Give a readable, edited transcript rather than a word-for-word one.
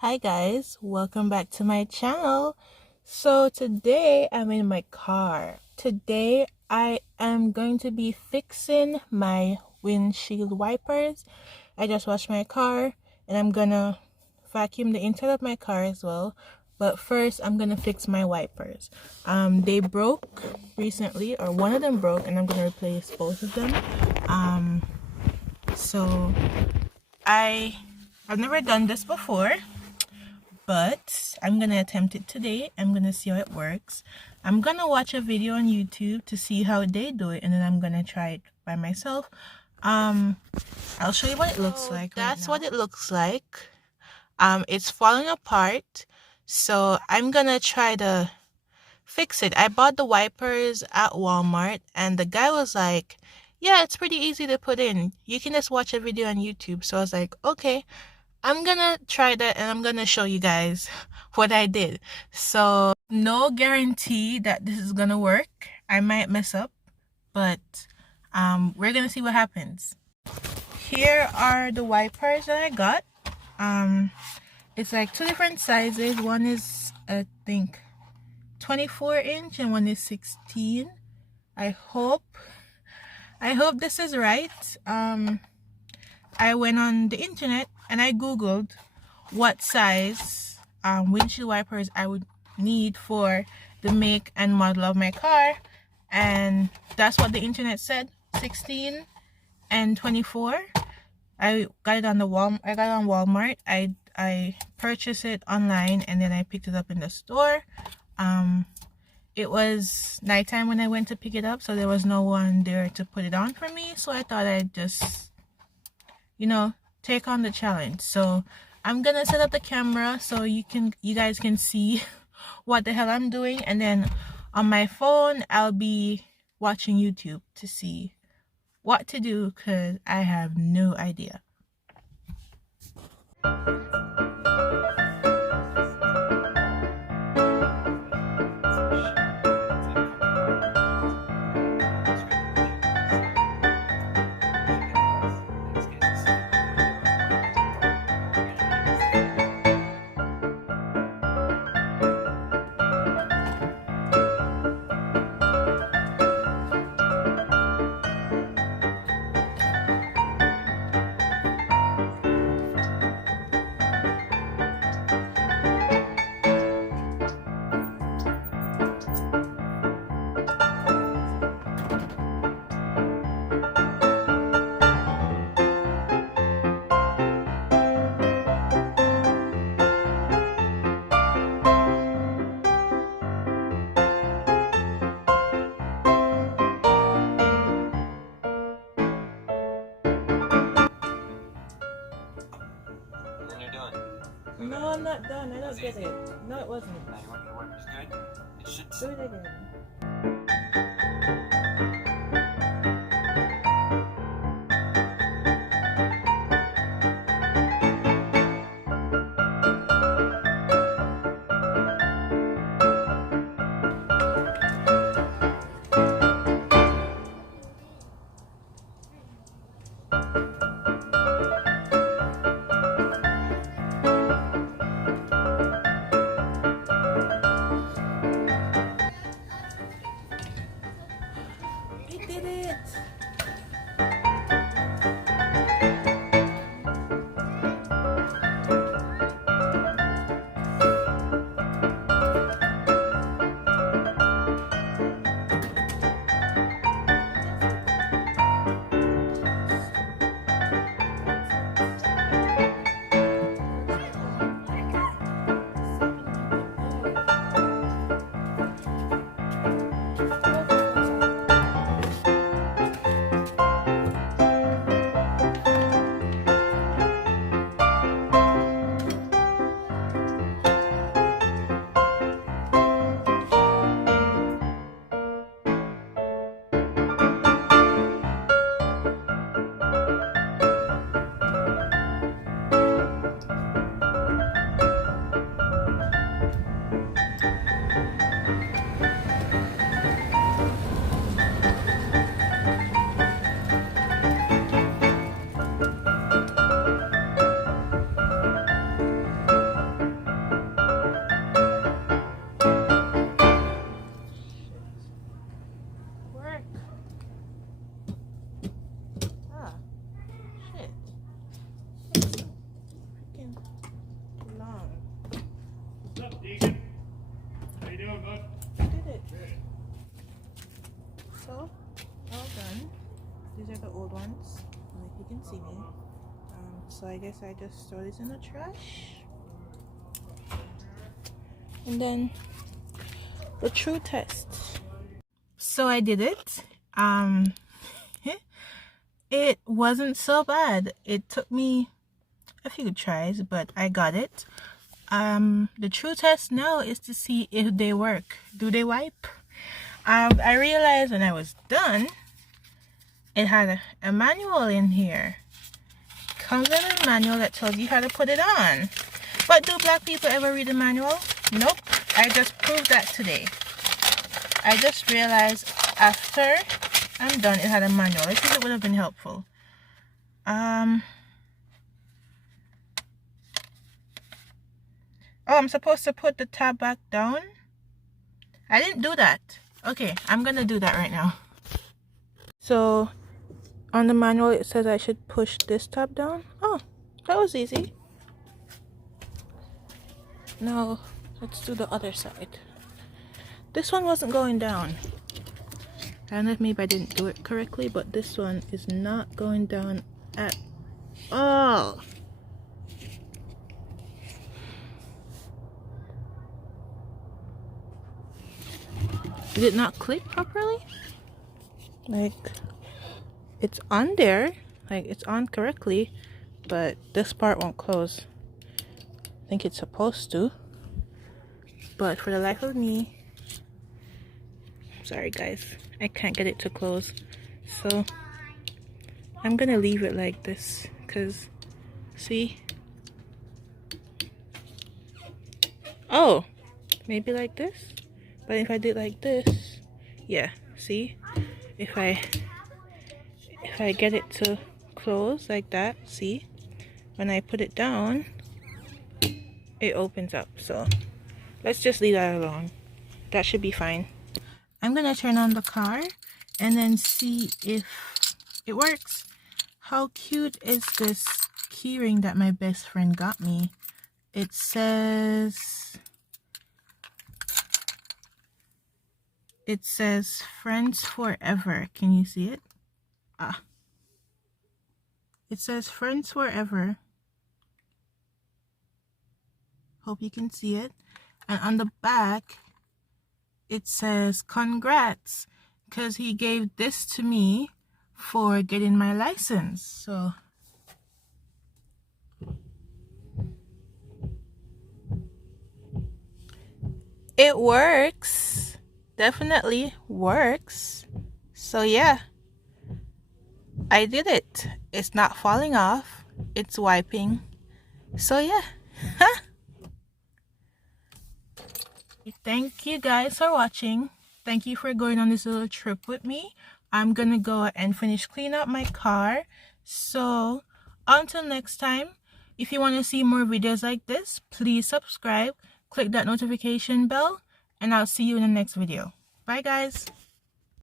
Hi guys, welcome back to my channel. So today I'm in my car. Today I am going to be fixing my windshield wipers. I just washed my car and I'm gonna vacuum the inside of my car as well. But first I'm gonna fix my wipers. They broke recently, or one of them broke, and I'm gonna replace both of them. So I've never done this before, but I'm gonna attempt it today. I'm gonna see how it works. I'm gonna watch a video on YouTube to see how they do it, and then I'm gonna try it by myself. I'll show you what it looks like. That's what it looks like. It's falling apart, so I'm gonna try to fix it. I bought the wipers at Walmart, and the guy was like, yeah, it's pretty easy to put in. You can just watch a video on YouTube. So I was like, okay, I'm gonna try that and I'm gonna show you guys what I did. So no guarantee that this is gonna work. I might mess up, but we're gonna see what happens. Here are the wipers that I got. It's like two different sizes. One is, I think, 24-inch and one is 16. I hope this is right. I went on the internet and I googled what size windshield wipers I would need for the make and model of my car, and that's what the internet said, 16 and 24. I got it on Walmart. I purchased it online and then I picked it up in the store. It was nighttime when I went to pick it up, so there was no one there to put it on for me, so I thought I'd just, take on the challenge. So I'm gonna set up the camera so you guys can see what the hell I'm doing, and then on my phone I'll be watching YouTube to see what to do, because I have no idea. No, I'm not done. I don't get it. No, it wasn't. Now you want your wipers good? It should Do it again. are the old ones. I don't know if you can see me. So I guess I just throw this in the trash. And then the true test. So I did it. It wasn't so bad. It took me a few tries, but I got it. The true test now is to see if they work. Do they wipe? I realized when I was done, it had a manual in here. Comes with a manual that tells you how to put it on. But do black people ever read the manual? Nope. I just proved that today. I just realized after I'm done, it had a manual. I think it would have been helpful. Oh, I'm supposed to put the tab back down? I didn't do that. Okay, I'm gonna do that right now. So, on the manual it says I should push this tab down. Oh, that was easy. Now, let's do the other side. This one wasn't going down. I don't know if maybe I didn't do it correctly, but this one is not going down at all. Did it not click properly? Like, it's on there, like it's on correctly, but this part won't close. I think it's supposed to, but for the life of me, sorry guys, I can't get it to close. So I'm gonna leave it like this, because see, oh, maybe like this. But if I did like this, yeah, see, if I get it to close like that, see, when I put it down, it opens up. So let's just leave that alone. That should be fine. I'm gonna turn on the car and then see if it works. How cute is this keyring that my best friend got me? It says friends forever. Can you see it? It says friends forever. Hope you can see it. And on the back it says congrats, because he gave this to me for getting my license. So it works. Definitely works. So yeah, I did it. It's not falling off, it's wiping. So yeah. Thank you guys for watching. Thank you for going on this little trip with me. I'm gonna go and finish cleaning up my car. So until next time, if you want to see more videos like this, please subscribe, click that notification bell, and I'll see you in the next video. Bye guys.